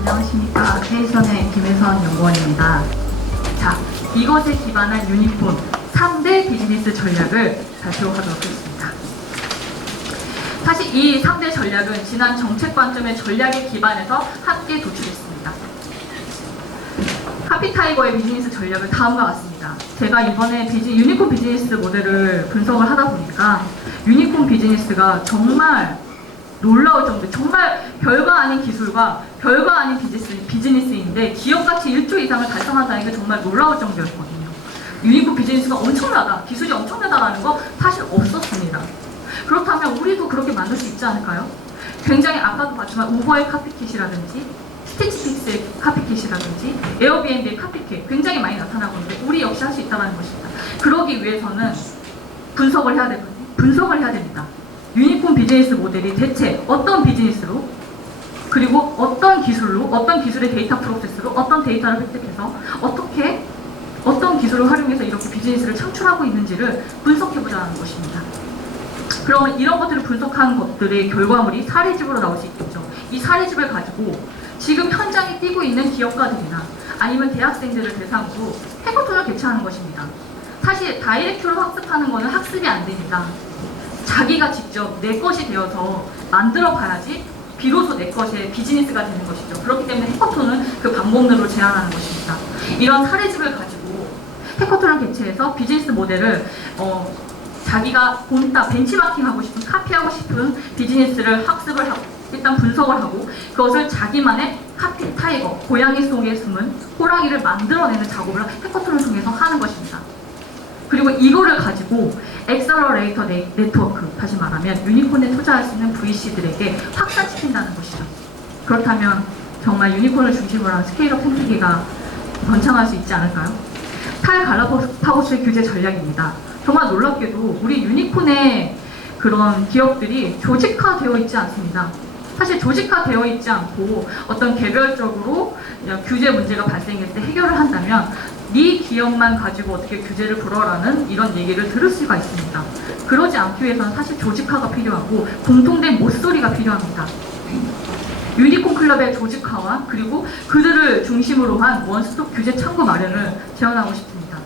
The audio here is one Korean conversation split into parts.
안녕하십니까. 테이션의 김혜선 연구원입니다. 자, 이것에 기반한 유니콘 3대 비즈니스 전략을 발표하도록 하겠습니다. 사실 이 3대 전략은 지난 정책 관점의 전략에 기반해서 함께 도출했습니다. 카피타이거의 비즈니스 전략은 다음과 같습니다. 제가 이번에 유니콘 비즈니스 모델을 분석을 하다 보니까 유니콘 비즈니스가 정말 놀라울 정도, 정말 별거 아닌 기술과 별거 아닌 비즈니스인데 기업가치 1조 이상을 달성한다는 게 정말 놀라울 정도였거든요. 유니콘 비즈니스가 엄청나다, 기술이 엄청나다라는 거 사실 없었습니다. 그렇다면 우리도 그렇게 만들 수 있지 않을까요? 굉장히 아까도 봤지만 우버의 카피킷이라든지 스티치픽스의 카피킷이라든지 에어비앤비의 카피킷 굉장히 많이 나타나고 있는데 우리 역시 할 수 있다는 것입니다. 그러기 위해서는 분석을 해야 됩니다. 유니콘 비즈니스 모델이 대체 어떤 비즈니스로 그리고 어떤 기술로 어떤 기술의 데이터 프로세스로 어떤 데이터를 획득해서 어떤 기술을 활용해서 이렇게 비즈니스를 창출하고 있는지를 분석해보자는 것입니다. 그러면 이런 것들을 분석한 것들의 결과물이 사례집으로 나올 수 있겠죠. 이 사례집을 가지고 지금 현장에 뛰고 있는 기업가들이나 아니면 대학생들을 대상으로 해커톤을 개최하는 것입니다. 사실 다이렉트로 학습하는 것은 학습이 안 됩니다. 자기가 직접 내 것이 되어서 만들어 봐야지 비로소 내 것의 비즈니스가 되는 것이죠. 그렇기 때문에 해커톤은 그 방법론으로 제안하는 것입니다. 이런 사례집을 가지고 해커톤을 개최해서 비즈니스 모델을 자기가 본따 벤치마킹하고 싶은, 카피하고 싶은 비즈니스를 학습을 하고 일단 분석을 하고 그것을 자기만의 카피 타이거, 고양이 속에 숨은 호랑이를 만들어내는 작업을 해커톤을 통해서 하는 것입니다. 그리고 이거를 가지고 엑셀러레이터 네트워크, 다시 말하면 유니콘에 투자할 수 있는 VC들에게 확산시킨다는 것이죠. 그렇다면 정말 유니콘을 중심으로 한 스케일업 생태계가 번창할 수 있지 않을까요? 탈 갈라파고스의 규제 전략입니다. 정말 놀랍게도 우리 유니콘의 그런 기업들이 조직화되어 있지 않습니다. 사실 조직화되어 있지 않고 어떤 개별적으로 규제 문제가 발생했을 때 해결을 한다면 네 기업만 가지고 어떻게 규제를 풀어라는 이런 얘기를 들을 수가 있습니다. 그러지 않기 위해서는 사실 조직화가 필요하고 공통된 목소리가 필요합니다. 유니콘 클럽의 조직화와 그리고 그들을 중심으로 한 원스톱 규제 창구 마련을 제안하고 싶습니다.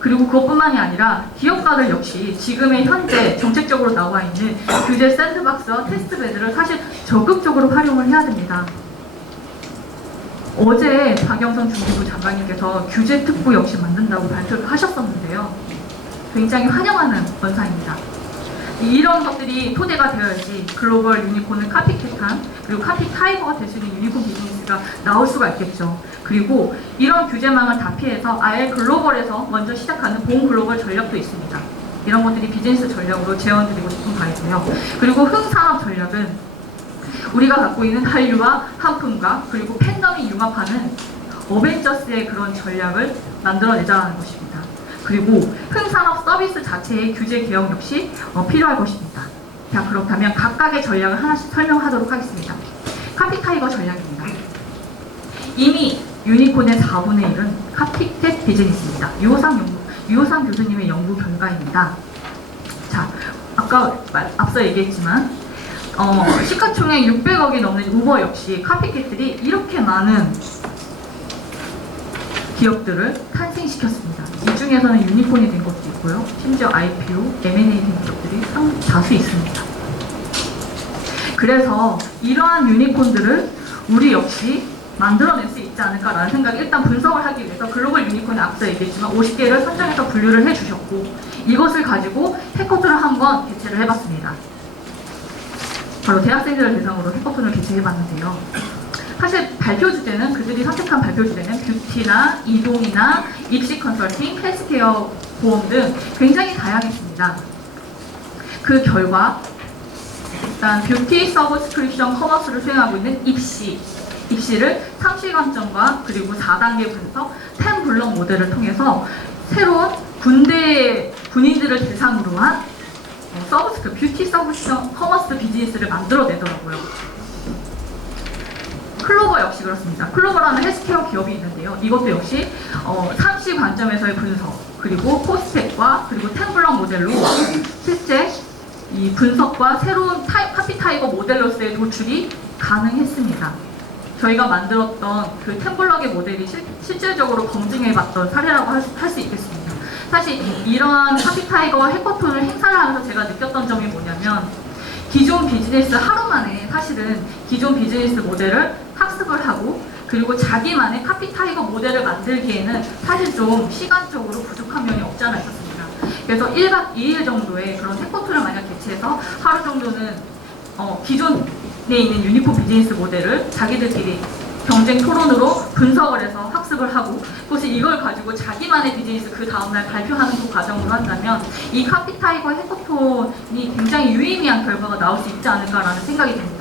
그리고 그것뿐만이 아니라 기업가들 역시 지금의 현재 정책적으로 나와 있는 규제 샌드박스와 테스트베드를 사실 적극적으로 활용을 해야 됩니다. 어제 박영선 중기부 장관님께서 규제 특구 역시 만든다고 발표를 하셨었는데요. 굉장히 환영하는 권사입니다. 이런 것들이 토대가 되어야지 글로벌 유니콘을 카피캣한 그리고 카피 타이거가 될 수 있는 유니콘 비즈니스가 나올 수가 있겠죠. 그리고 이런 규제망을 다 피해서 아예 글로벌에서 먼저 시작하는 본 글로벌 전략도 있습니다. 이런 것들이 비즈니스 전략으로 제언드리고 싶은 바이고요. 그리고 흥산업 전략은 우리가 갖고 있는 한류와 한품과 그리고 팬덤이 융합하는 어벤져스의 그런 전략을 만들어내자는 것입니다. 그리고 흥산업 서비스 자체의 규제 개혁 역시 필요할 것입니다. 자, 그렇다면 각각의 전략을 하나씩 설명하도록 하겠습니다. 카피타이거 전략입니다. 이미 유니콘의 4분의 1은 카피캣 비즈니스입니다. 유호상 교수님의 연구 결과입니다. 자, 아까 앞서 얘기했지만 시가총액 600억이 넘는 우버 역시 카피캣들이 이렇게 많은 기업들을 탄생시켰습니다. 이 중에서는 유니콘이 된 것도 있고요. 심지어 IPO, M&A 된 기업들이 다수 있습니다. 그래서 이러한 유니콘들을 우리 역시 만들어낼 수 있지 않을까라는 생각이 일단 분석을 하기 위해서 글로벌 유니콘에 앞서 얘기했지만 50개를 선정해서 분류를 해주셨고 이것을 가지고 해커톤을 한번 개최를 해봤습니다. 바로 대학생들을 대상으로 해커톤을 개최해봤는데요. 사실 발표 주제는 그들이 선택한 발표 주제는 뷰티나 이동이나 입시 컨설팅, 헬스케어 보험 등 굉장히 다양했습니다. 그 결과 일단 뷰티 서브스크립션 커머스를 수행하고 있는 입시를 상시 관점과 그리고 4단계 분석, 10블럭 모델을 통해서 새로운 군인들을 대상으로 한 뷰티 서브스크립션 커머스 비즈니스를 만들어내더라고요. 클로버 역시 그렇습니다. 클로버라는 헬스케어 기업이 있는데요. 이것도 역시 상시 관점에서의 분석, 그리고 코스텍과 그리고 10블럭 모델로 실제 이 분석과 새로운 카피 타이거 모델로서의 도출이 가능했습니다. 저희가 만들었던 그 템블럭의 모델이 실질적으로 검증해봤던 사례라고 할 수 있겠습니다. 사실 이러한 카피타이거 해커톤을 행사를 하면서 제가 느꼈던 점이 뭐냐면 기존 비즈니스 하루 만에 사실은 기존 비즈니스 모델을 학습을 하고 그리고 자기만의 카피타이거 모델을 만들기에는 사실 좀 시간적으로 부족한 면이 없지 않아 있었습니다. 그래서 1박 2일 정도의 그런 해커톤을 만약 개최해서 하루 정도는 기존에 있는 유니콘 비즈니스 모델을 자기들끼리 경쟁 토론으로 분석을 해서 학습을 하고 혹시 이걸 가지고 자기만의 비즈니스 그 다음날 발표하는 그 과정으로 한다면 이 카피타이거 해커톤이 굉장히 유의미한 결과가 나올 수 있지 않을까라는 생각이 듭니다.